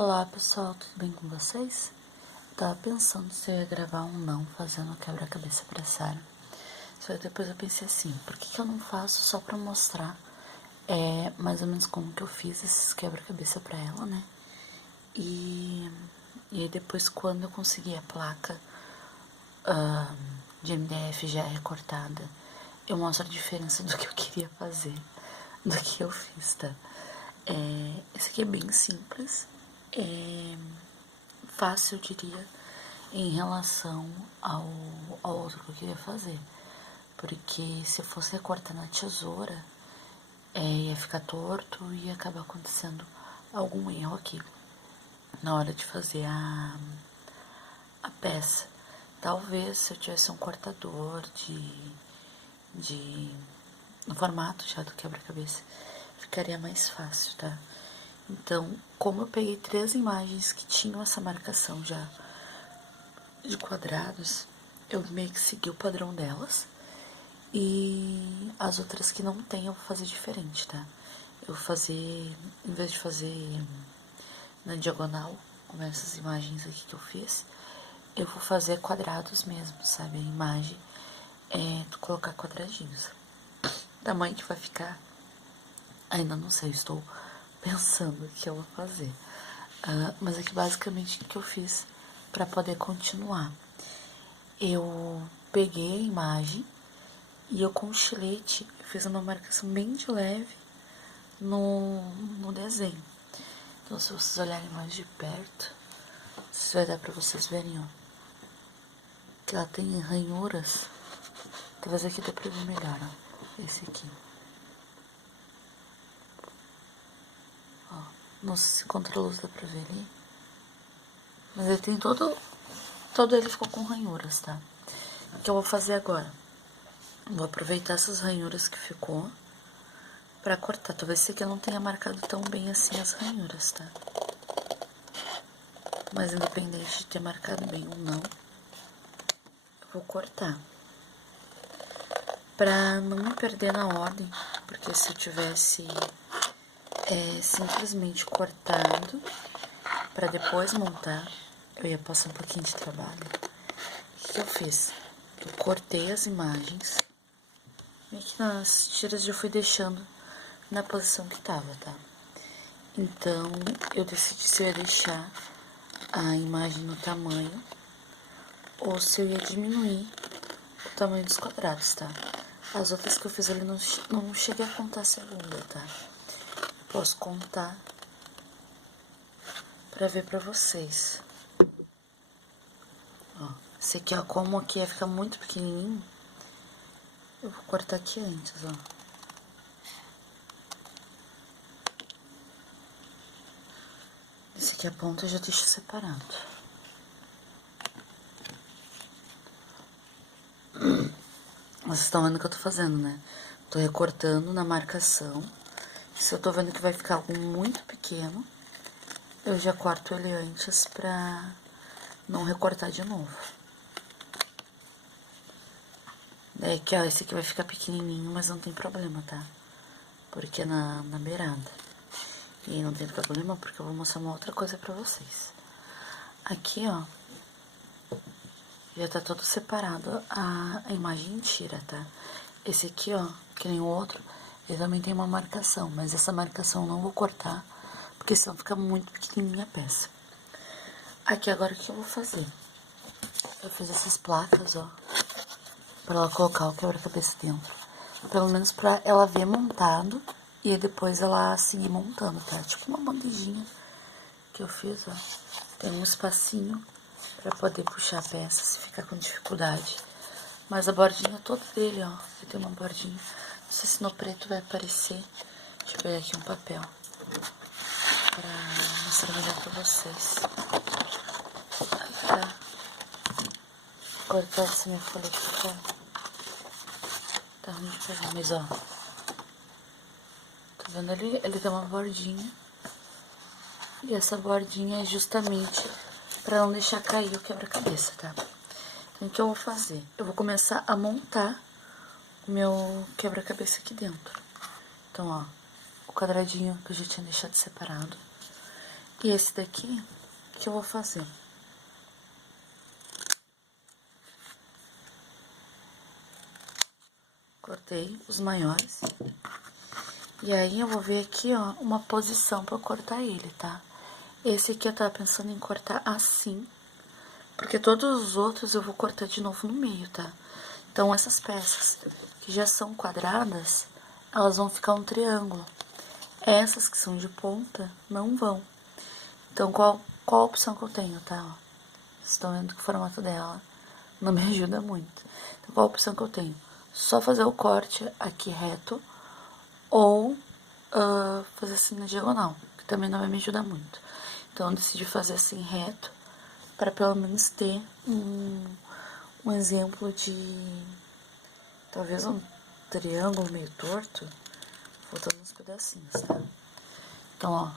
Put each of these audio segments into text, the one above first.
Olá pessoal, tudo bem com vocês? Eu tava pensando se eu ia gravar um não fazendo quebra-cabeça pra Sarah. Só que depois eu pensei assim, por que eu não faço só pra mostrar mais ou menos como que eu fiz esses quebra-cabeça pra ela, né? E aí depois quando eu conseguir a placa de MDF já recortada, eu mostro a diferença do que eu queria fazer, do que eu fiz, tá? Esse aqui é bem simples, fácil, eu diria, em relação ao outro que eu queria fazer. Porque se eu fosse recortar na tesoura, ia ficar torto e ia acabar acontecendo algum erro aqui na hora de fazer a peça. Talvez se eu tivesse um cortador no formato já do quebra-cabeça, ficaria mais fácil, tá? Então, como eu peguei 3 imagens que tinham essa marcação já de quadrados, eu meio que segui o padrão delas. E as outras que não tem, eu vou fazer diferente, tá? Eu vou fazer, em vez de fazer na diagonal, como essas imagens aqui que eu fiz, eu vou fazer quadrados mesmo, sabe? A imagem colocar quadradinhos. O tamanho que vai ficar, ainda não sei, estou pensando o que eu vou fazer. Mas aqui basicamente o que eu fiz para poder continuar. Eu peguei a imagem e eu com estilete fiz uma marcação bem de leve no desenho. Então se vocês olharem mais de perto, se vai dar pra vocês verem, ó, que ela tem ranhuras. Talvez aqui dê pra ver melhor, ó, esse aqui. Ó, não sei se contra a luz dá pra ver ali. Mas ele tem todo ele ficou com ranhuras, tá? O que eu vou fazer agora? Vou aproveitar essas ranhuras que ficou pra cortar. Talvez esse aqui eu não tenha marcado tão bem assim as ranhuras, tá? Mas independente de ter marcado bem ou não, eu vou cortar. Pra não me perder na ordem, porque se eu tivesse simplesmente cortado pra depois montar, eu ia passar um pouquinho de trabalho. O que eu fiz? Eu cortei as imagens, meio que nas tiras eu fui deixando na posição que tava, tá? Então, eu decidi se eu ia deixar a imagem no tamanho ou se eu ia diminuir o tamanho dos quadrados, tá? As outras que eu fiz ali não cheguei a contar a segunda, tá? Posso contar pra ver pra vocês. Ó, esse aqui, ó, como aqui ia ficar muito pequenininho, eu vou cortar aqui antes, ó. Esse aqui a ponta eu já deixo separado. Vocês estão vendo o que eu tô fazendo, né? Tô recortando na marcação. Se eu tô vendo que vai ficar algo muito pequeno, eu já corto ele antes pra não recortar de novo. Daí aqui, ó, esse aqui vai ficar pequenininho, mas não tem problema, tá? Porque é na beirada. E não tem problema porque eu vou mostrar uma outra coisa pra vocês. Aqui, ó, já tá todo separado a imagem tira, tá? Esse aqui, ó, que nem o outro, ele também tem uma marcação, mas essa marcação eu não vou cortar, porque senão fica muito pequenininha a peça. Aqui, agora, o que eu vou fazer? Eu fiz essas placas, ó, pra ela colocar o quebra-cabeça dentro. Pelo menos pra ela ver montado e depois ela seguir montando, tá? Tipo uma bandejinha que eu fiz, ó. Tem um espacinho pra poder puxar a peça se ficar com dificuldade. Mas a bordinha toda dele, ó, tem uma bordinha. Não sei se no preto vai aparecer. Deixa eu pegar aqui um papel pra mostrar melhor pra vocês. Aí tá. Vou cortar essa minha folha aqui, tá ruim de pegar, mas ó. Tá vendo ali? Ele tem uma bordinha. E essa bordinha é justamente pra não deixar cair o quebra-cabeça, tá? Então, o que eu vou fazer? Eu vou começar a montar o meu quebra-cabeça aqui dentro. Então, ó, o quadradinho que eu já tinha deixado separado. E esse daqui, que eu vou fazer? Cortei os maiores. E aí, eu vou ver aqui, ó, uma posição pra eu cortar ele, tá? Esse aqui eu tava pensando em cortar assim, porque todos os outros eu vou cortar de novo no meio, tá? Então, essas peças que já são quadradas, elas vão ficar um triângulo. Essas que são de ponta, não vão. Então, qual a opção que eu tenho, tá? Ó, vocês estão vendo que o formato dela não me ajuda muito. Então, qual a opção que eu tenho? Só fazer o corte aqui reto ou fazer assim na diagonal, que também não vai me ajudar muito. Então, eu decidi fazer assim reto, para pelo menos ter um exemplo de talvez um triângulo meio torto, faltando uns pedacinhos, tá? Então, ó,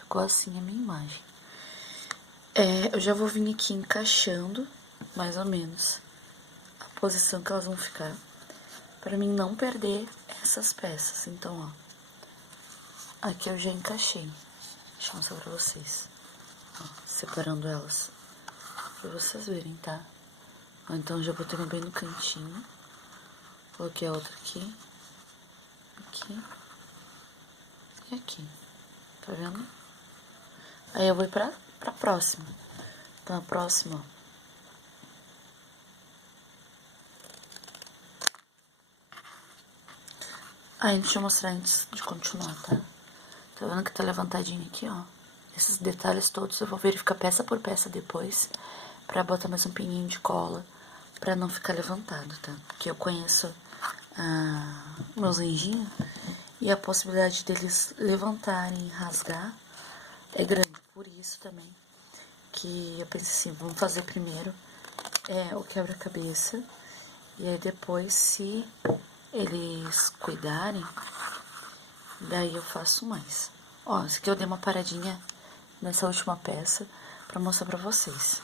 ficou assim a minha imagem. Eu já vou vir aqui encaixando, mais ou menos, a posição que elas vão ficar, para mim não perder essas peças. Então, ó, aqui eu já encaixei. Deixa eu mostrar pra vocês. Ó, separando elas, pra vocês verem, tá? Ó, então, já botei bem no cantinho. Coloquei a outra aqui, aqui e aqui. Tá vendo? Aí eu vou ir pra próxima. Então, a próxima, ó. Aí, deixa eu mostrar antes de continuar, tá? Tá vendo que tá levantadinho aqui, ó? Esses detalhes todos eu vou verificar peça por peça depois, pra botar mais um pininho de cola, pra não ficar levantado, tá? Porque eu conheço meus anjinhos e a possibilidade deles levantarem e rasgar é grande. Por isso também que eu pensei assim, vamos fazer primeiro o quebra-cabeça, e aí depois, se eles cuidarem, daí eu faço mais. Ó, isso aqui eu dei uma paradinha nessa última peça pra mostrar pra vocês.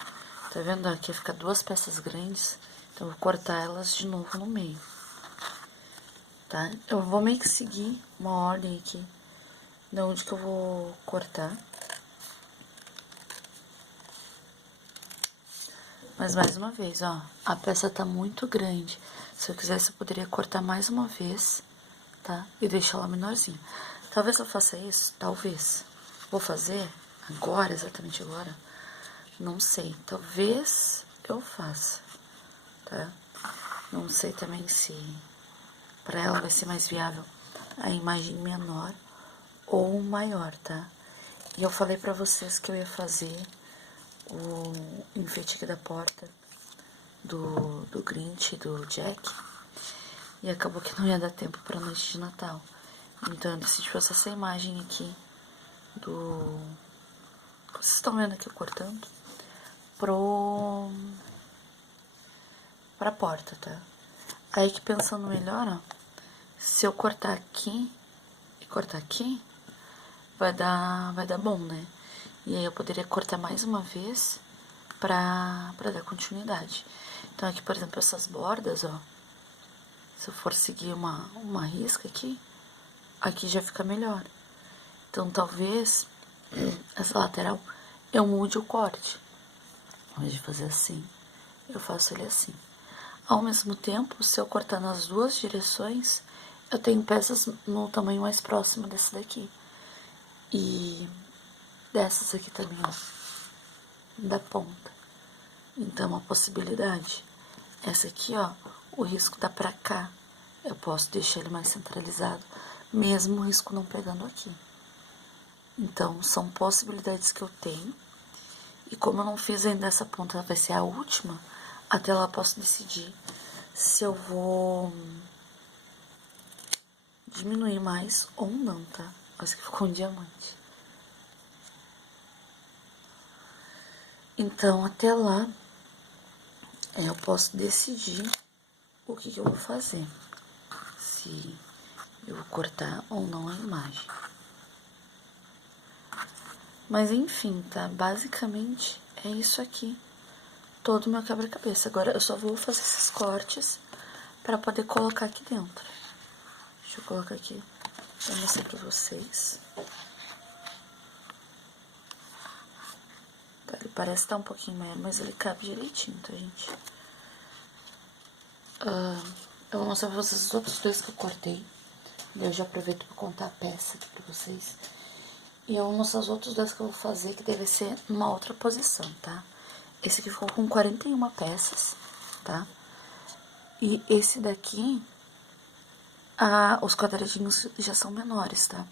Tá vendo? Aqui fica duas peças grandes, então eu vou cortar elas de novo no meio, tá? Eu vou meio que seguir uma ordem aqui de onde que eu vou cortar. Mas mais uma vez, ó, a peça tá muito grande. Se eu quisesse, eu poderia cortar mais uma vez, tá? E deixar ela menorzinha. Talvez eu faça isso, talvez. Vou fazer agora, exatamente agora? Não sei. Talvez eu faça, tá? Não sei também se pra ela vai ser mais viável a imagem menor ou maior, tá? E eu falei pra vocês que eu ia fazer o enfeite aqui da porta do Grinch, do Jack, e acabou que não ia dar tempo pra noite de Natal. Então eu decidi fazer essa imagem aqui do... Vocês estão vendo aqui eu cortando? Pra porta, tá? Aí que pensando melhor, ó, se eu cortar aqui e cortar aqui, vai dar bom, né? E aí eu poderia cortar mais uma vez pra dar continuidade. Então aqui, por exemplo, essas bordas, ó, se eu for seguir uma risca aqui, aqui já fica melhor. Então talvez essa lateral eu mude o corte. Ao invés de fazer assim, eu faço ele assim. Ao mesmo tempo, se eu cortar nas duas direções, eu tenho peças no tamanho mais próximo desse daqui. E dessas aqui também, ó, da ponta. Então, uma possibilidade. Essa aqui, ó, o risco tá pra cá. Eu posso deixar ele mais centralizado, mesmo o risco não pegando aqui. Então, são possibilidades que eu tenho. E como eu não fiz ainda essa ponta, vai ser a última, até lá eu posso decidir se eu vou diminuir mais ou não, tá? Quase que ficou um diamante. Então, até lá, eu posso decidir o que eu vou fazer. Se eu vou cortar ou não a imagem. Mas enfim, tá? Basicamente é isso aqui. Todo o meu quebra-cabeça. Agora eu só vou fazer esses cortes pra poder colocar aqui dentro. Deixa eu colocar aqui pra mostrar pra vocês. parece estar um pouquinho maior, mas ele cabe direitinho, tá, gente? Eu vou mostrar pra vocês os outros dois que eu cortei. Eu já aproveito pra contar a peça aqui pra vocês. E eu vou mostrar os outros dois que eu vou fazer, que deve ser numa outra posição, tá? Esse aqui ficou com 41 peças, tá? E esse daqui, os quadradinhos já são menores, tá?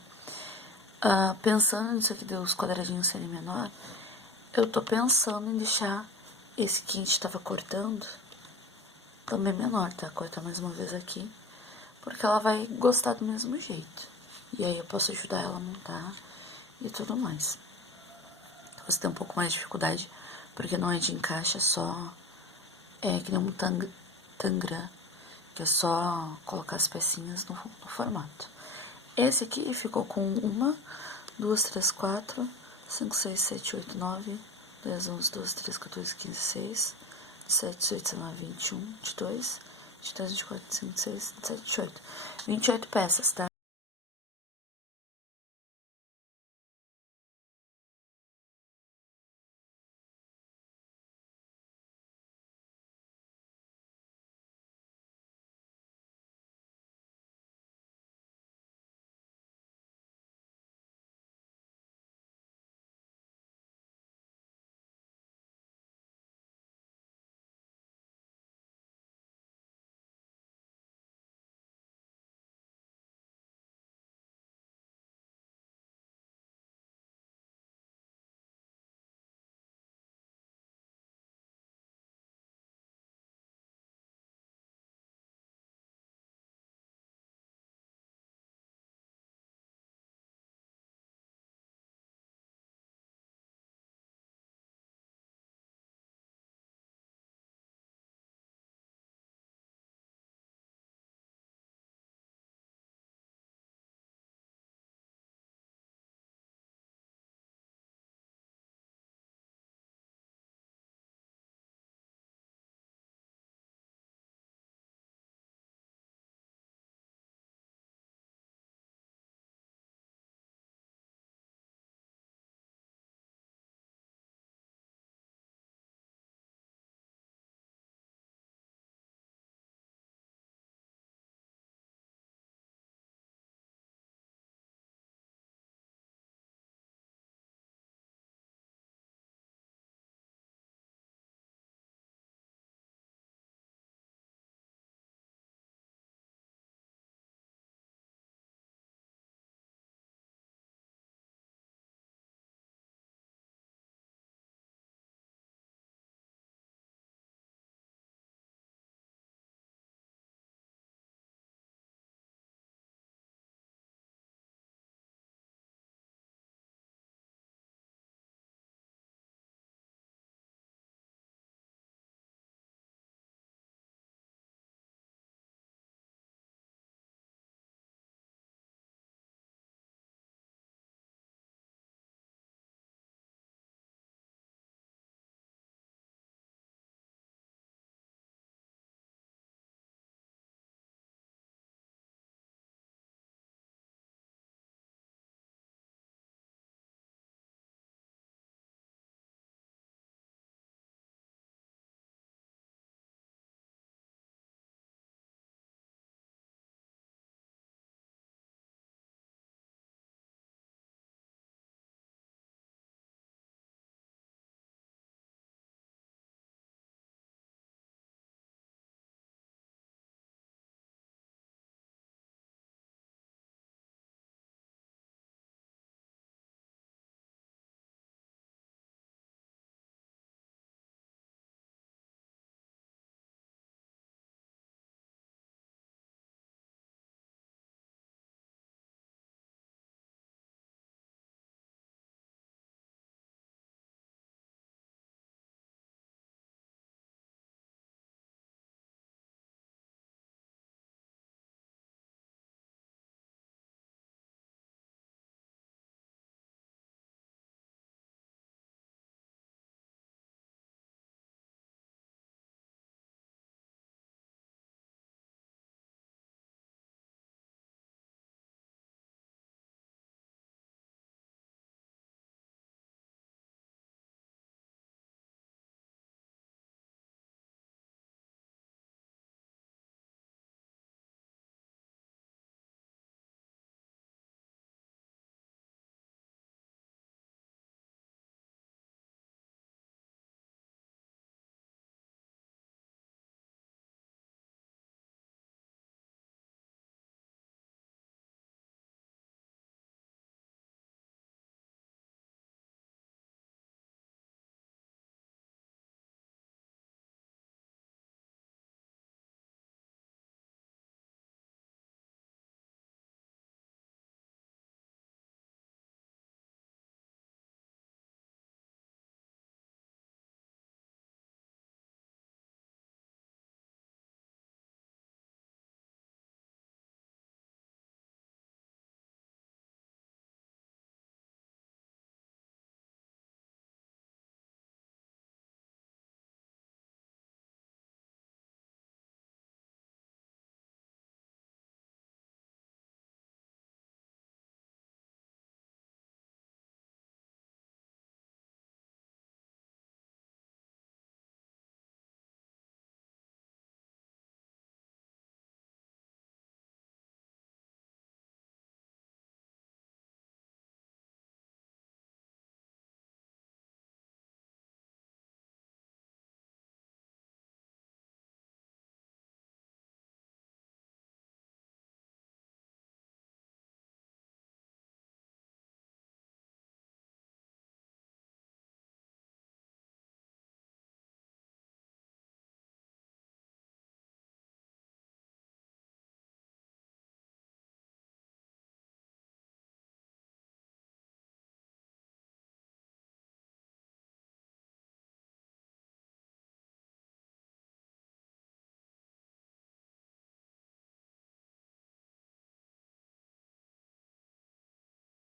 Pensando nisso aqui dos quadradinhos serem menor, eu tô pensando em deixar esse que a gente tava cortando também menor, tá? Cortar mais uma vez aqui, porque ela vai gostar do mesmo jeito. E aí eu posso ajudar ela a montar e tudo mais. Você tem um pouco mais de dificuldade, porque não é de encaixe, é só... É que nem um tangram, que é só colocar as pecinhas no formato. Esse aqui ficou com 1, 2, 3, 4, 5, 6, 7, 8, 9, 10, 11, 12, 13, 14, 15, 16, 17, 18, 19, 21, 22, 23, 24, 25, 26, 27, 28. 28 peças, tá?